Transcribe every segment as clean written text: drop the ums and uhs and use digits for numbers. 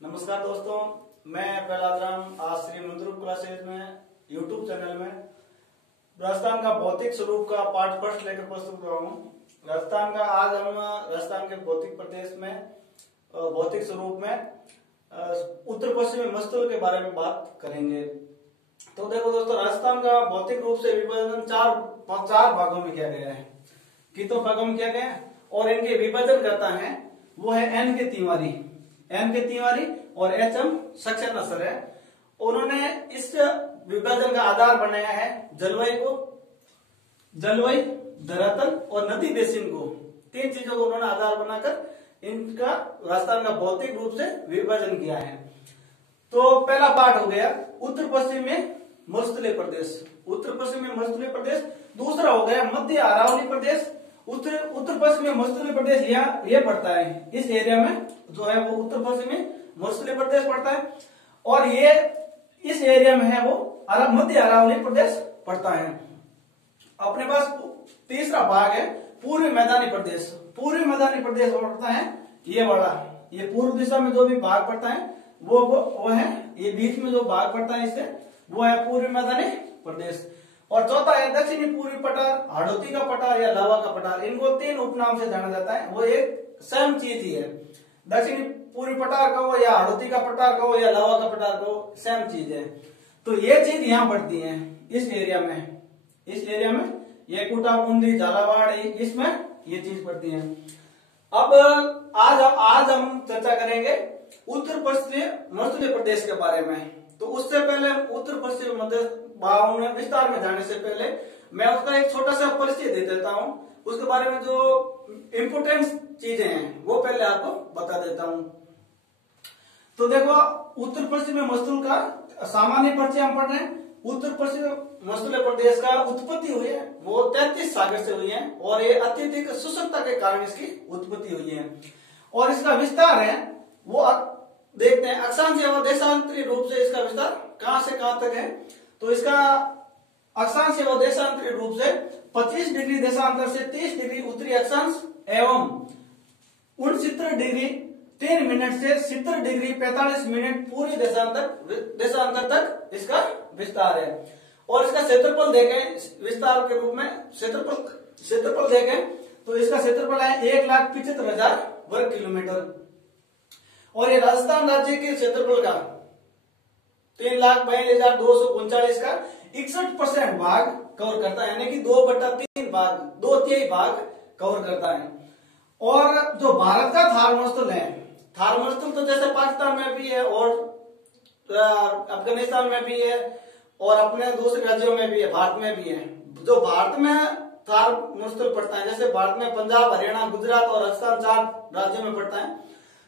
नमस्कार दोस्तों, मैं प्रहलाद राम आज श्री मंत्रुप क्लासेज में यूट्यूब चैनल में राजस्थान का भौतिक स्वरूप का पार्ट फर्स्ट लेकर प्रस्तुत हुआ हूँ। राजस्थान का आज हम राजस्थान के भौतिक प्रदेश में भौतिक स्वरूप में उत्तर पश्चिमी मस्तूल के बारे में बात करेंगे। तो देखो दोस्तों, राजस्थान का भौतिक रूप से विभाजन चार भागों में किया गया है। कितने भागों में किया गया है और इनके विभाजन करता है वो है एन के तिवारी और एच एम सक्सेना सर है। उन्होंने इस विभाजन का आधार बनाया है जलवायु, धरातल और नदी बेसिन को। तीन चीजों को उन्होंने आधार बनाकर इनका राजस्थान का भौतिक रूप से विभाजन किया है। तो पहला पार्ट हो गया उत्तर पश्चिम में मरुस्थलीय प्रदेश। दूसरा हो गया मध्य अरावली प्रदेश। उत्तर पश्चिमी मरुस्थलीय प्रदेश ये पड़ता है, इस एरिया में जो है वो उत्तर पश्चिमी मरुस्थलीय प्रदेश पड़ता है। और ये इस एरिया में है वो मध्य अरावली प्रदेश पड़ता है। अपने पास तीसरा भाग है पूर्वी मैदानी प्रदेश पड़ता है। ये वाला, ये पूर्व दिशा में जो भी भाग पड़ता है वो है, ये बीच में जो भाग पड़ता है इससे वो है पूर्वी मैदानी प्रदेश। और चौथा है दक्षिणी पूर्वी पठार, हाड़ौती का पठार या लावा का पठार। इनको तीन उपनाम से जाना जाता है, वो एक सेम चीज ही है। दक्षिणी पूर्वी पठार कहो या हाड़ौती का पठार कहो या लावा का पठार कहो, सेम चीज है। तो ये चीज यहाँ पड़ती है इस एरिया में ये कुटा, बूंदी, झालावाड़, इसमें ये चीज पड़ती है। अब आज हम चर्चा करेंगे उत्तर पश्चिमी मरुस्थलीय प्रदेश के बारे में। तो उससे पहले उत्तर पश्चिम में विस्तार में जाने से पहले मैं उसका एक छोटा सा परिचय दे देता हूँ। उसके बारे में जो इम्पोर्टेंट चीजें हैं वो पहले आपको बता देता हूँ। तो देखो, उत्तर पश्चिमी मरुस्थल का सामान्य परिचय हम पढ़ रहे हैं। उत्तर पश्चिमी मरुस्थलीय प्रदेश का उत्पत्ति हुई है वो 33 सागर से हुई है और ये अत्यधिक शुष्कता के कारण इसकी उत्पत्ति हुई है। और इसका विस्तार है वो देखते हैं अक्षांशीय व देशांतरी रूप से इसका विस्तार कहां से कहां तक है। तो इसका अक्षांशीय व देशांतरी रूप से 25 डिग्री देशांतर से 30 डिग्री उत्तरी अक्षांश एवं 69 डिग्री 3 मिनट से 70 डिग्री 45 मिनट पूरी देशांतर तक इसका विस्तार है। और इसका क्षेत्रफल देखें विस्तार के रूप में, क्षेत्रफल देखें तो इसका क्षेत्रफल है 1,75,000 वर्ग किलोमीटर। और ये राजस्थान राज्य के क्षेत्रफल का 3,42,239 का 61% भाग कवर करता है, यानी कि 2/3 भाग, 2/3 भाग कवर करता है। और जो भारत का थार मरुस्थल तो जैसे पाकिस्तान में भी है और अफगानिस्तान में भी है और अपने दूसरे राज्यों में भी है, भारत में भी है। जो भारत में थार मरुस्थल पड़ता है, जैसे भारत में पंजाब, हरियाणा, गुजरात और राजस्थान 4 राज्यों में पड़ता है।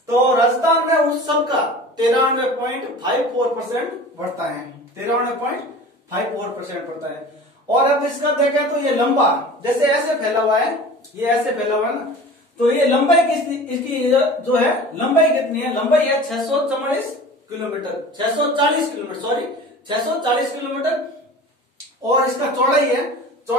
तो राजस्थान में उस सब का 93.54% पड़ता है, 93.54% पड़ता है। और अब इसका देखें तो ये लंबा जैसे ऐसे फैला हुआ है, ये ऐसे फैला हुआ है ना, तो ये लंबाई इसकी जो है लंबाई कितनी है? लंबाई है 640 किलोमीटर। और इसका चौड़ाई है वो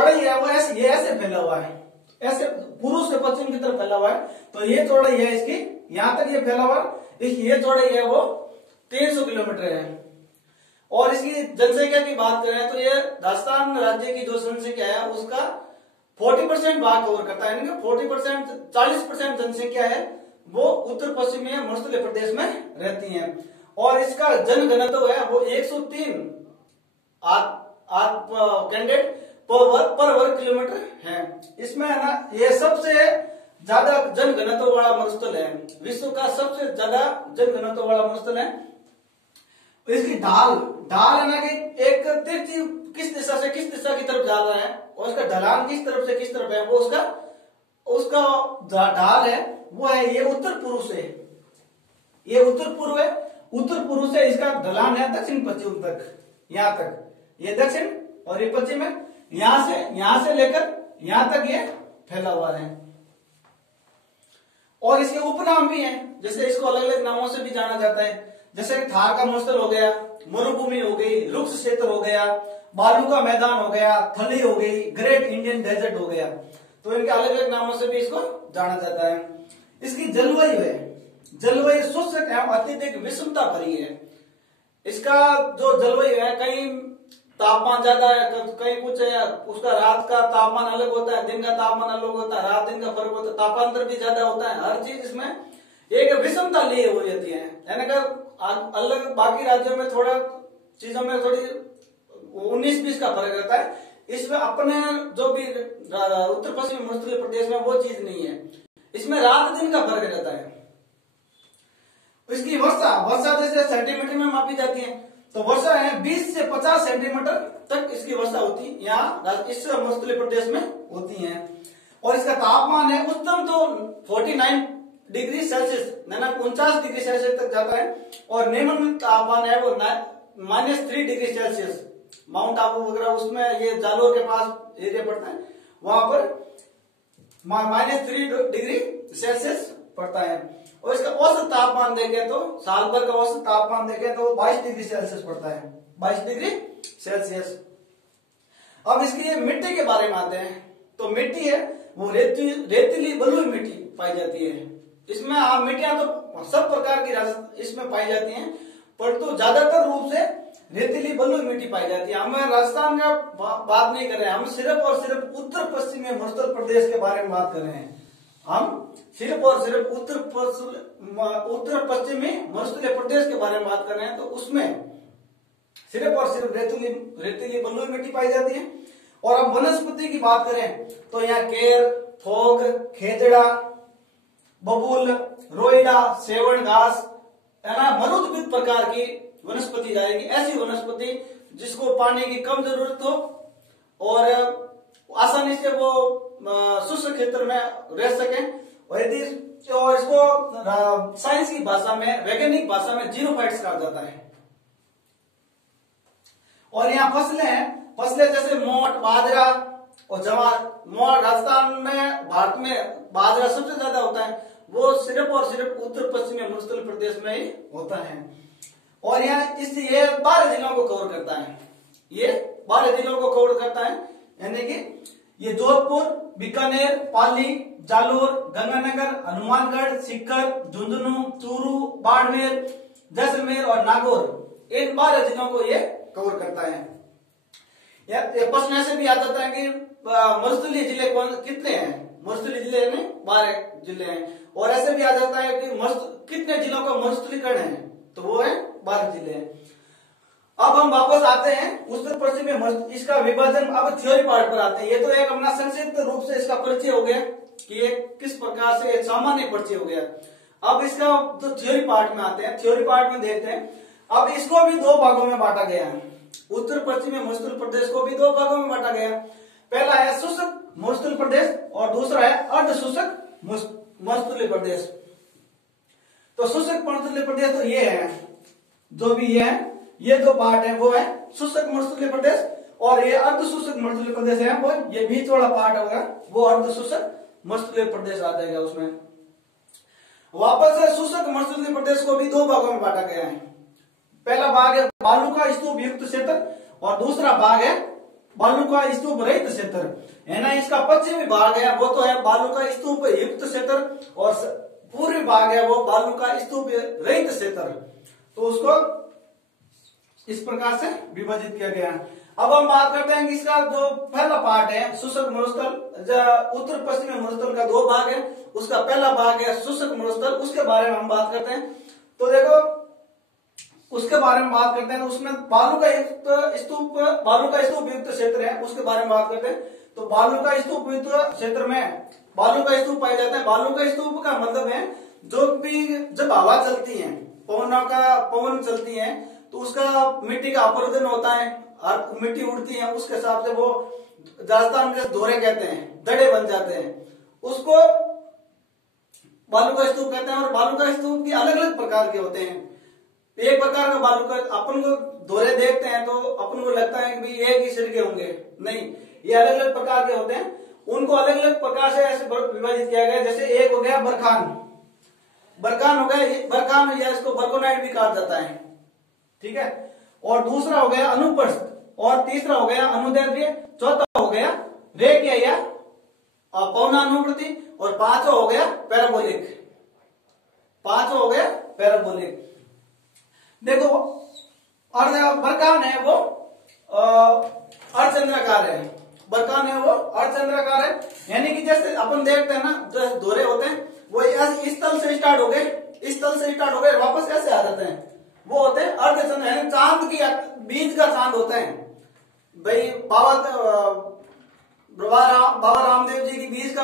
ये ऐसे फैला हुआ है, ऐसे पूर्व से पश्चिम की तरफ फैला हुआ है। तो ये चौड़ाई है इसकी, यहां तक ये फैला हुआ, ये चौड़ाई है वो 300 किलोमीटर है। और इसकी जनसंख्या की बात करें तो ये राजस्थान राज्य की जो जनसंख्या है उसका 40% भाग कवर करता है, यानी कि 40% जनसंख्या है वो उत्तर पश्चिमी मरुस्थलीय प्रदेश में रहती है। और इसका जनघनत्व है वो 103 कैंडिडेट पर वर्ग किलोमीटर है। इसमें है ना, ये सबसे ज्यादा जनघनत्व वाला मरुस्थल है, विश्व का सबसे ज्यादा जनघनत्व वाला मरुस्थल है। इसकी ढाल है ना कि एक तिरछी किस दिशा से किस दिशा की तरफ जा रहा है और उसका ढलान किस तरफ से किस तरफ है, वो उसका ढाल है वो है ये उत्तर पूर्व से, ये उत्तर पूर्व से इसका ढलान है दक्षिण पश्चिम तक, यहाँ तक ये दक्षिण और ये पश्चिम है। यहां से लेकर यहां तक ये फैला हुआ है। और इसके उपनाम भी हैं, जैसे इसको अलग अलग नामों से भी जाना जाता है। जैसे थार का मरुस्थल हो गया, मरुभूमि हो गई, रुक्ष क्षेत्र हो गया, बालू का मैदान हो गया, थली हो गई, ग्रेट इंडियन डेजर्ट हो गया। तो इनके अलग अलग नामों से भी इसको जाना जाता है। इसकी जलवायु है जलवायु शुष्क एवं अत्यधिक विषमता भरी है। इसका जो जलवायु है, कहीं तापमान ज्यादा है, कहीं कुछ है, उसका रात का तापमान अलग होता है, दिन का तापमान अलग होता है, रात दिन का फर्क होता है, तापांतर भी ज्यादा होता है। हर चीज इसमें एक विषमता लिए हुई रहती है, यानी कि अलग बाकी राज्यों में थोड़ा चीजों में थोड़ी 19-20 का फर्क रहता है। इसमें अपने जो भी उत्तर पश्चिमी मरुस्थलीय प्रदेश में वो चीज नहीं है, इसमें रात दिन का फर्क रहता है। इसकी वर्षा जैसे सेंटीमीटर में मापी जाती है, तो वर्षा है 20 से 50 सेंटीमीटर तक इसकी वर्षा होती है, यहाँ इस मरुस्थलीय प्रदेश में होती है। और इसका तापमान है उच्चतम तो 49 डिग्री सेल्सियस, 49 डिग्री सेल्सियस तक जाता है, और निम्न तापमान है वो -3 डिग्री सेल्सियस। माउंट आबू वगैरह उसमें, ये जालोर के पास एरिया पड़ता है, वहां पर -3 डिग्री सेल्सियस पड़ता है। और इसका औसत तापमान देखें तो साल भर का औसत तापमान देखें तो 22 डिग्री सेल्सियस पड़ता है, 22 डिग्री सेल्सियस। अब इसकी ये मिट्टी के बारे में आते हैं, तो मिट्टी है वो रेतीली बलुई मिट्टी पाई जाती है। इसमें मिट्टियां तो सब प्रकार की इसमें पाई जाती हैं, परंतु ज्यादातर रूप से रेतीली बलुई मिट्टी पाई जाती है। हम राजस्थान का बात नहीं कर रहे हैं, हम सिर्फ और सिर्फ उत्तर पश्चिमी मरुस्थल प्रदेश के बारे में बात कर रहे हैं। हम सिर्फ और सिर्फ उत्तर पश्चिमी मरुस्थलीय प्रदेश के बारे में बात कर रहे हैं, तो उसमें सिर्फ और सिर्फ रेतीली बलुई मिट्टी पाई जाती है। और अब वनस्पति की बात करें तो यहाँ केर, फोग, खेजड़ा, बबूल, रोइडा, सेवण घास, है ना, मरुद्भिद प्रकार की वनस्पति जाएगी। ऐसी वनस्पति जिसको पानी की कम जरूरत हो और आसानी से वो शुष्क क्षेत्र में रह सके, और इसको साइंस की भाषा में, वैज्ञानिक भाषा में जीरोफाइट्स कहा जाता है। और यहाँ फसलें जैसे मोट, बाजरा और जवार। मोट राजस्थान में, भारत में बाजरा सबसे ज्यादा होता है, वो सिर्फ और सिर्फ उत्तर पश्चिमी मरुस्थलीय प्रदेश में ही होता है। और यहाँ ये 12 जिलों को कवर करता है, ये 12 जिलों को कवर करता है, यानी कि ये जोधपुर, बीकानेर, पाली, जालोर, गंगानगर, हनुमानगढ़, सीकर, झुंझुनू, चूरू, बाड़मेर, जैसलमेर और नागौर, इन 12 जिलों को ये कवर करता है। ये प्रश्न ऐसे भी आ जाता है कि मरुस्थलीय जिले कितने हैं, मरुस्थलीय जिले में 12 जिले हैं। और ऐसे भी आ जाता है कि कितने जिलों का मरुस्थलीकरण है, तो वो है 12 जिले हैं। अब हम वापस आते हैं उत्तर पश्चिमी, इसका विभाजन अब थ्योरी पार्ट पर आते हैं। ये तो एक अपना संक्षिप्त रूप से इसका परिचय हो गया कि ये किस प्रकार से एक सामान्य परिचय हो गया। अब इसका तो थ्योरी पार्ट में आते हैं, थ्योरी पार्ट में देखते हैं। अब इसको भी 2 भागों में बांटा गया है, उत्तर पश्चिमी मरुस्थलीय प्रदेश को भी 2 भागों में बांटा गया। पहला है शुष्क मरुस्थलीय प्रदेश और दूसरा है अर्ध शुष्क मरुस्थलीय प्रदेश। तो शुष्क मरुस्थलीय प्रदेश तो ये है, जो भी ये 2 पार्ट है, वो है शुष्क मरुस्थलीय प्रदेश, और ये अर्ध शुष्क मरुस्थलीय प्रदेश है, वो ये बीच वाला पार्ट होगा, वो अर्ध शुष्क मरुस्थलीय प्रदेश आ जाएगा उसमें। वापस से शुष्क मरुस्थलीय प्रदेश को भी 2 भागों में बांटा गया है। पहला भाग है बालू का स्तूप युक्त क्षेत्र, और दूसरा भाग है बालू का स्तूप रहित क्षेत्र, है ना। इसका पश्चिमी भाग है वो तो है बालू का स्तूप युक्त क्षेत्र, और पूर्वी भाग है वो बालू का स्तूप रहित क्षेत्र। तो उसको इस प्रकार से विभाजित किया गया है। अब हम बात करते हैं कि इसका जो पहला पार्ट है शुष्क मरुस्थल, उत्तर पश्चिमी मरुस्थल का 2 भाग है, उसका पहला भाग है शुष्क मरुस्थल, उसके बारे में हम बात करते हैं। तो देखो उसके बारे में बात करते हैं, उसमें बालू का स्तूप युक्त क्षेत्र है, उसके बारे में बात करते हैं। तो बालू का स्तूप युक्त क्षेत्र में बालू का स्तूप पाया जाता है। बालू का स्तूप का मतलब है जो भी जब हवा चलती है, पवन चलती है, तो उसका मिट्टी का अपरदन होता है और मिट्टी उड़ती है, उसके हिसाब से वो राजस्थान के दोहरे कहते हैं, दड़े बन जाते हैं, उसको बालू का स्तूप कहते हैं। और बालू का स्तूप की अलग अलग प्रकार के होते हैं। एक प्रकार का बालू का अपन को दोहरे देखते हैं तो अपन को लगता है कि एक ही सिर के होंगे, नहीं, ये अलग अलग प्रकार के होते हैं। उनको अलग अलग प्रकार से ऐसे विभाजित किया गया। जैसे एक हो गया बरखान हो गया, बरखान या इसको बरकोनाइट भी कहा जाता है, ठीक है। और दूसरा हो गया अनुप्रस्थ, और तीसरा हो गया अनुदैर्घ्य, चौथा हो गया रेखीय या पौनानुवृत्ति, और 5वां हो गया पैराबोलिक। 5 हो गया पैराबोलिक। देखो बरकान है वो अर्धचंद्राकार है, बरकान है वो अर्धचंद्राकार है, यानी कि जैसे अपन देखते हैं ना जो दोहरे होते हैं वो इस तल से स्टार्ट हो गए, इस तल से स्टार्ट हो गए वापस ऐसे आ जाते हैं, वो होते हैं अर्धचंद्र, यानी चांद की बीच का चांद होता है भाई। बाबा रामदेव जी की बीच का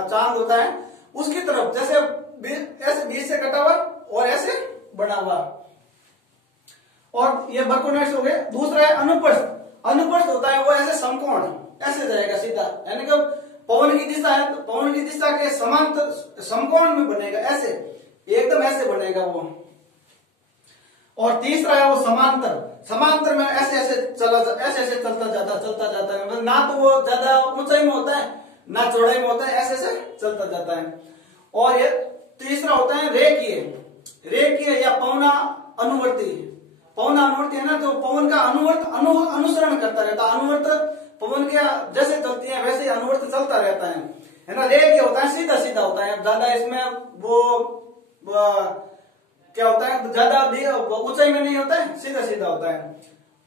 चांद होता है, उसकी तरफ जैसे ऐसे बीच से कटा हुआ और ऐसे बना हुआ, और ये बरकोनाइट्स हो गए। दूसरा है अनुप्रस्थ, अनुप्रस्थ होता है वो ऐसे समकोण ऐसे जाएगा सीधा, यानी कि पवन की दिशा है तो पवन की दिशा के समांतर समकोण में बनेगा, ऐसे एकदम ऐसे बनेगा वो। और तीसरा है वो समांतर, समांतर में ऐसे ऐसे ऐसे चलता जाता है, मतलब ना तो वो ज्यादा ऊंचाई में होता है ना चौड़ाई में होता है, ऐसे ऐसे चलता जाता है। और ये तीसरा होता है रेखीय, रेखीय या पवना अनुवर्ती, पवन अनुवर्ती है ना जो पवन का अनुसरण करता रहता है, अनुवर्त पवन के जैसे चलती है वैसे अनुवर्त चलता रहता है ना। रेखीय होता है सीधा सीधा होता है, ज्यादा इसमें वो क्या होता है ज्यादा ऊंचाई में नहीं होता है, सीधा सीधा होता है।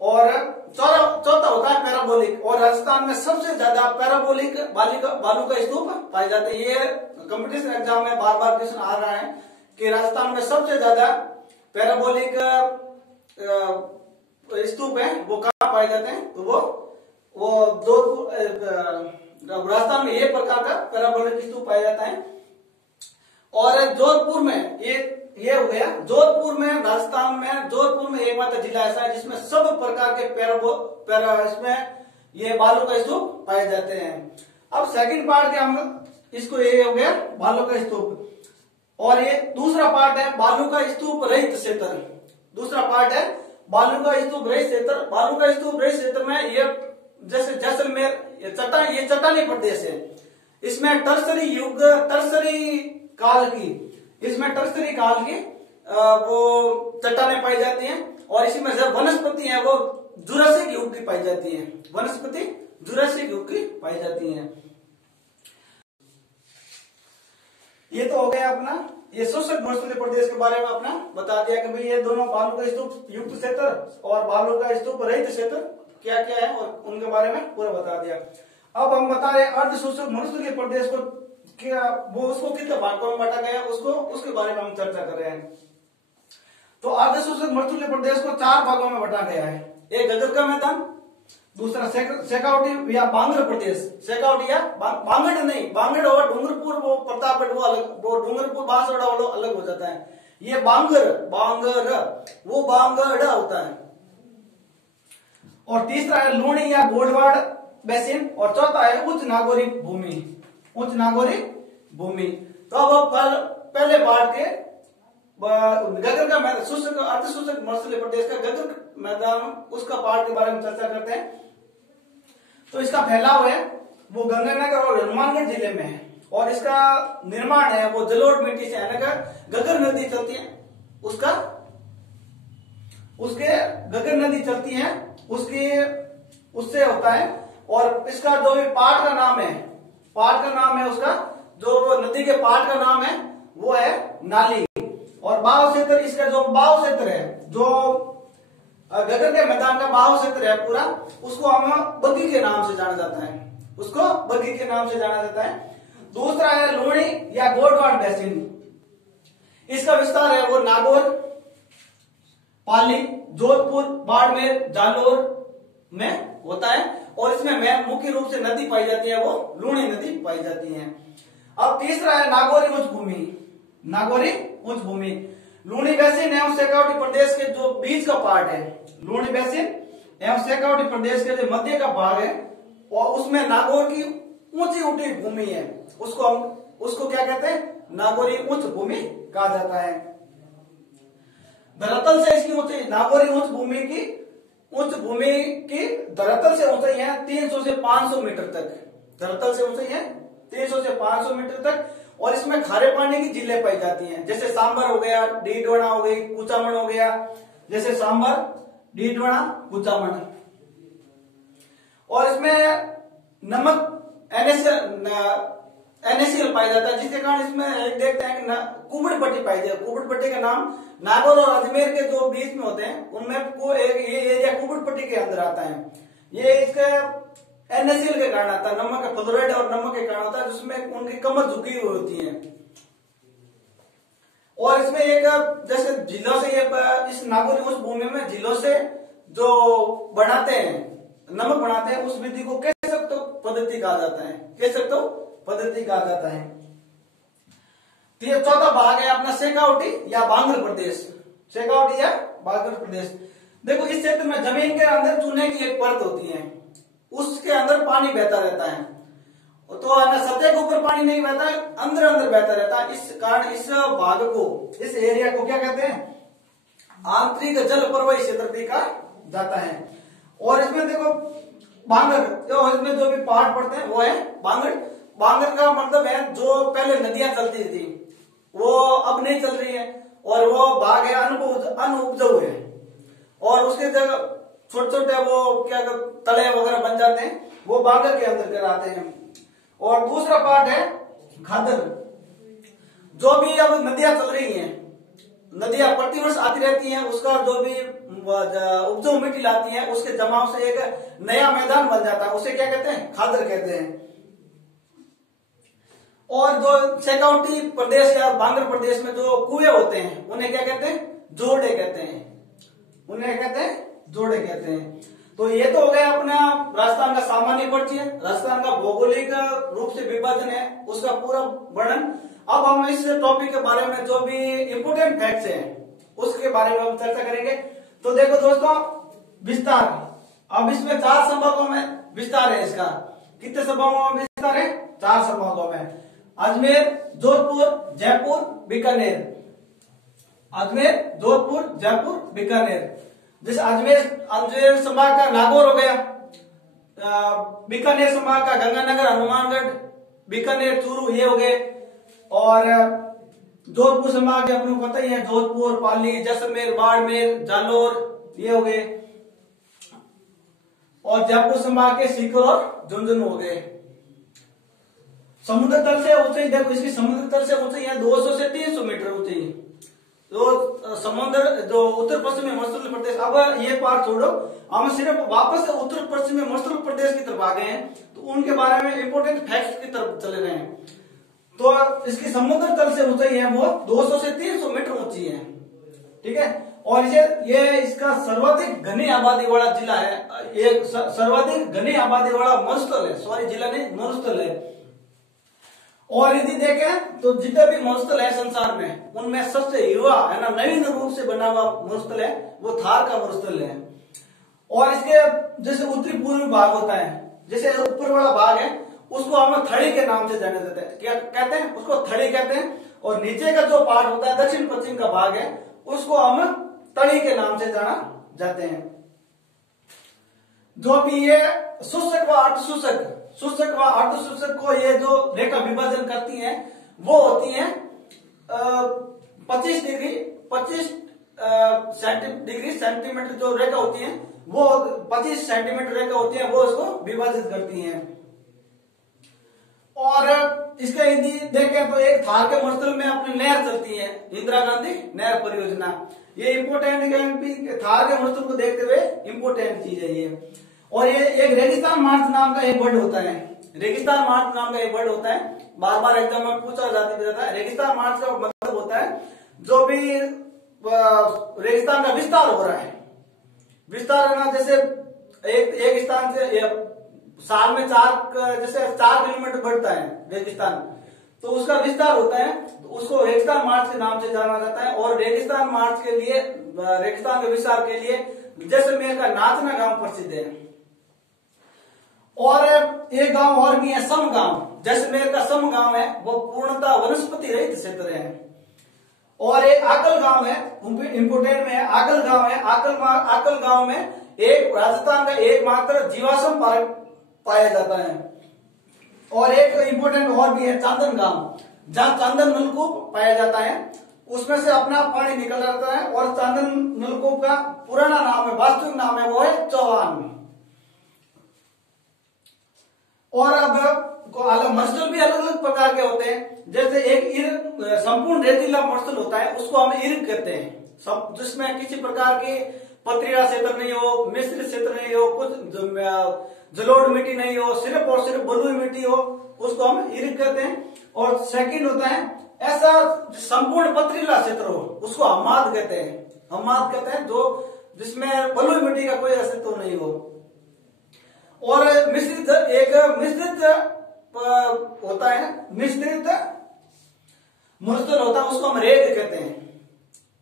और चौथा होता है पैराबोलिक, और राजस्थान में सबसे ज्यादा पैराबोलिक बालू का स्तूप पाए जाते हैं। ये कंपटीशन एग्जाम में बार बार क्वेश्चन आ रहा है कि राजस्थान में सबसे ज्यादा पैराबोलिक स्तूप है वो कहाँ पाए जाते हैं, तो वो जोधपुर राजस्थान में ये प्रकार का पैराबोलिक स्तूप पाया जाता है। और जोधपुर में ये हो गया, जोधपुर में राजस्थान में जोधपुर में एकमात्र जिला ऐसा है जिसमें सब प्रकार के इसमें ये बालू का स्तूप पाए जाते हैं। अब सेकंड पार्ट के हम इसको ये हो गया बालू का स्तूप, और ये दूसरा पार्ट है बालू का स्तूप रहित क्षेत्र। दूसरा पार्ट है बालू का स्तूप रहित क्षेत्र। बालू का स्तूप रहित क्षेत्र में ये जैसे जैसलमेर ये चट्टानी प्रदेश है, इसमें टर्सरी काल की वो चट्टानें पाई जाती हैं, और इसी में जब वनस्पति है वो जुरासिक युग की पाई जाती है, वनस्पति जुरासिक युग की पाई जाती हैं। ये तो हो गया अपना ये शुष्क मरुस्थलीय प्रदेश के बारे में अपना बता दिया कि भाई ये दोनों बालू का स्तूप युक्त क्षेत्र और बालू का स्तूप रहित क्षेत्र क्या क्या है, और उनके बारे में पूरा बता दिया। अब हम बता रहे अर्ध शुष्क मरुस्थलीय प्रदेश को क्या वो उसको कितने भागों में बांटा गया उसके बारे में हम चर्चा कर रहे हैं। तो अर्ध शुष्क मरुस्थलीय प्रदेश को 4 भागों में बांटा गया है। एक गगन का मैदान, दूसरा शेखावटी या बांगड़ प्रदेश, शेखावटी या बांगड़ नहीं, बांगड़ और डूंगरपुर वो प्रतापगढ़ वो अलग, वो डूंगरपुर बांसवाड़ा वालों अलग हो जाता है। ये बांगड़ वो बांगड़ा होता है। और तीसरा है लूणी या गोडवाड़ बेसिन, और चौथा है उच्च नागौरी भूमि। तो अब पहले पार्ट के गगन का मैदान शुष्क अर्ध शुष्क मरुस्थलीय प्रदेश का गगन मैदान उसका पार्ट के बारे में चर्चा करते हैं। तो इसका फैलाव है वो गंगानगर और हनुमानगढ़ जिले में है, और इसका निर्माण है वो जलोढ़ मिट्टी से, यानी गगर नदी चलती है उसके गगर नदी चलती है उससे होता है। और इसका जो भी पार्ट का नाम है उसका जो नदी के पार्ट का नाम है वो है नाली। और बाव क्षेत्र, इसका जो बाव क्षेत्र है जो गगन के मैदान का बाव क्षेत्र है पूरा, उसको हम बग्गी के नाम से जाना जाता है। दूसरा है लूणी या गोडवाड़ बेसिन, इसका विस्तार है वो नागौर, पाली, जोधपुर, बाड़मेर, जालोर में होता है, और इसमें मुख्य रूप से नदी पाई जाती है वो लूणी नदी पाई जाती है। अब तीसरा है नागौरी उच्च भूमि। लूणी बेसिन एवं शेखावटी प्रदेश के जो बीच का पार्ट है, लूणी बेसिन एवं शेखावटी प्रदेश के जो मध्य का भाग है, और उसमें नागौर की ऊंची ऊंची भूमि है, उसको क्या कहते हैं, नागौरी उच्च भूमि कहा जाता है। धरातल से इसकी ऊंचाई नागौरी उच्च भूमि की धरातल से ऊंचाई है 300 से 500 मीटर तक, धरातल से ऊंचाई है 300 से 500 मीटर तक। और इसमें खारे पानी की झीलें पाई जाती हैं, जैसे सांबर हो गया, डीडवाना हो गई, कुचामन हो गया, जैसे सांबर, डीडवाना, कुचामन। और इसमें नमक NaCl पाया जाता है, जिसके कारण इसमें एक देखते हैं कि कुबड़ पट्टी पाई जाती है। कुबड़ पट्टी का नाम नागौर और अजमेर के जो बीच में होते हैं उनमें को एक ये एरिया कुबड़ पट्टी के अंदर आता है। ये इसका NaCl के कारण आता है, नमक का फ्लोराइड और नमक के कारण होता है, जिसमें उनकी कमर झुकी हुई होती है। और इसमें एक जैसे झीलों से ये इस नागौर उस भूमि में झीलों से जो बनाते हैं नमक बनाते हैं, उस विधि को कह सकते हो पद्धति कहा जाता है, कह सकते हो पद्धति कहा जाता है। तो ये चौथा भाग है अपना शेखावटी या बांगर प्रदेश। शेखावटी या बांगर प्रदेश। देखो इस क्षेत्र में जमीन के अंदर चूने की एक परत होती है, उसके अंदर पानी बहता रहता है। तो सतह के ऊपर पानी नहीं बहता है, अंदर अंदर बहता रहता है। इस कारण इस भाग को, इस एरिया को क्या कहते हैं? आंतरिक जल प्रवाही क्षेत्र भी कहा जाता है। और इसमें देखो बांगर, तो इसमें जो भी पहाड़ पड़ते हैं वो है बांगर। बांगर का मतलब है जो पहले नदियां चलती थी वो अब नहीं चल रही है, और वो भाग है अनउपजाऊ है, और उसके जगह छोटे छोटे वो क्या तले वगैरह बन जाते हैं, वो बांगर के अंदर कराते हैं। और दूसरा पार्ट है खादर। जो भी अब नदियां चल रही हैं, नदियां प्रतिवर्ष आती रहती हैं, उसका जो भी उपजाऊ मिट्टी लाती है उसके जमाव से एक नया मैदान बन जाता है, उसे क्या कहते हैं? खादर कहते हैं। और जो शेखावटी प्रदेश या बांगर प्रदेश में जो कुएं होते हैं उन्हें क्या कहते हैं? जोड़े कहते हैं। उन्हें कहते हैं जोड़े कहते हैं। तो ये तो हो गया अपना राजस्थान का सामान्य परिचय, राजस्थान का भौगोलिक रूप से विभाजन है उसका पूरा वर्णन। अब हम इस टॉपिक के बारे में जो भी इंपोर्टेंट फैक्ट्स हैं उसके बारे में हम चर्चा करेंगे। तो देखो दोस्तों, विस्तार, अब इसमें 4 संभागों में विस्तार है। इसका कितने संभागों में विस्तार है? 4 संभागों में। अजमेर, जोधपुर, जयपुर, बीकानेर। अजमेर, जोधपुर, जयपुर, बीकानेर। जैसे अजमेर संभाग का नागौर हो गया, बीकानेर संभाग का गंगानगर, हनुमानगढ़, बीकानेर, चूरू, ये हो गए। और जोधपुर संभाग के अपने को पता ही है, जोधपुर, पाली, जैसलमेर, बाड़मेर, जालोर, ये हो गए। और जयपुर संभाग के सीकर और झुंझुनू हो गए। समुद्र तल से ऊंचाई देखो, इसकी समुद्र तल से ऊंचाई है 200 से 300 मीटर ऊंचाई। तो समुद्र जो उत्तर पश्चिमी हिमाचल प्रदेश, अब ये पार्ट छोड़ो, हम सिर्फ वापस से उत्तर पश्चिमी हिमाचल प्रदेश की तरफ आ गए हैं, तो उनके बारे में इंपोर्टेंट फैक्ट्स की तरफ चले गए हैं। तो इसकी समुद्र तल से ऊंचाई है वो 200 से 300 मीटर ऊंची है, ठीक है। और ये इसका सर्वाधिक घनी आबादी वाला जिला है, ये सर्वाधिक घनी आबादी वाला मरुस्थल है, सॉरी जिला नहीं मरुस्थल है। और यदि देखें तो जितने भी मरुस्थल है संसार में, उनमें सबसे युवा है ना नवीन रूप से बना हुआ मरुस्थल है वो थार का मरुस्थल है। और इसके जैसे उत्तरी पूर्वी भाग होता है, जैसे ऊपर वाला भाग है उसको हम थड़ी के नाम से जाने जाते हैं, क्या कहते हैं? उसको थड़ी कहते हैं। और नीचे का जो पार्ट होता है दक्षिण पश्चिम का भाग है उसको हम तड़ी के नाम से जाना जाते हैं। जो भी ये शुष्क व अर्धशुष्क, शुष्क व अर्धशुष्क को ये जो रेखा विभाजन करती हैं वो होती हैं 25 डिग्री सेंटीमीटर जो रेखा होती है वो 25 सेंटीमीटर रेखा होती है, वो इसको विभाजित करती हैं। और इसके यदि देखें तो एक थार के मरुस्थल में अपनी नहर चलती है, इंदिरा गांधी नहर परियोजना। ये इंपोर्टेंट है, थार के मरुस्थल को देखते हुए इंपोर्टेंट चीज है ये। और ये एक रेगिस्तान मार्च नाम का एक वर्ड होता है, रेगिस्तान मार्च नाम का एक वर्ड होता है, बार बार एग्जाम में पूछा जाता है। रेगिस्तान मार्च का मतलब होता है जो भी रेगिस्तान का विस्तार हो रहा है, विस्तार होना, जैसे एक स्थान से साल में 4 किलोमीटर बढ़ता है रेगिस्तान, तो उसका विस्तार होता है, तो उसको रेगिस्तान मार्च के नाम से जाना जाता है। और रेगिस्तान मार्च के लिए, रेगिस्तान के विस्तार के लिए जैसलमेर का नाचना गांव प्रसिद्ध है। और एक गांव और भी है, सम गांव। जैसलमेर का सम गांव है वो पूर्णतः वनस्पति रहित क्षेत्र है। और एक आकल गांव है, इंपोर्टेंट में है, आकल गांव है। आकल गांव में एक राजस्थान का एकमात्र जीवाश्म पार्क पाया जाता है। और एक इंपोर्टेंट और भी है चांदन गांव, जहां चांदन नलकूप पाया जाता है, उसमें से अपना पानी निकल जाता है। और चांदन नलकूप का पुराना नाम है, वास्तविक नाम है वो है चौहान। और अब को अलग मर्सल भी अलग अलग प्रकार के होते हैं। जैसे एक संपूर्ण रेतीला मर्सल होता है, उसको हम इर्ग कहते हैं, जिसमें किसी प्रकार की पथरीला क्षेत्र नहीं हो, मिश्रित क्षेत्र नहीं हो, कुछ जलोढ़ मिट्टी नहीं हो, सिर्फ और सिर्फ बलुई मिट्टी हो, उसको हम इर्ग कहते हैं। और सेकंड होता है ऐसा संपूर्ण पथरीला क्षेत्र हो, उसको हमाद कहते हैं। हमाद कहते हैं जो जिसमें बलुई मिट्टी का कोई अस्तित्व नहीं हो। और मिश्रित होता है, मिश्रित मर्सल होता है, उसको हम रेग कहते हैं।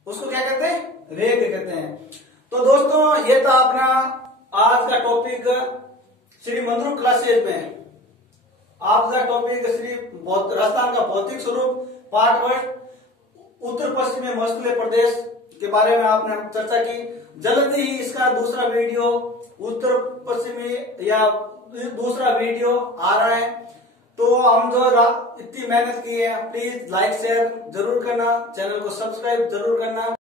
उसको क्या कहते हैं? रेग कहते हैं। तो दोस्तों ये था अपना आज का टॉपिक श्री मंदरू क्लासेज में। आज का टॉपिक श्री राजस्थान का भौतिक स्वरूप पार्ट 1 उत्तर पश्चिमी मरुस्थलीय प्रदेश के बारे में आपने चर्चा की। जल्दी ही इसका दूसरा वीडियो उत्तर पश्चिमी या दूसरा वीडियो आ रहा है। तो हम जो इतनी मेहनत की है, प्लीज लाइक शेयर जरूर करना, चैनल को सब्सक्राइब जरूर करना।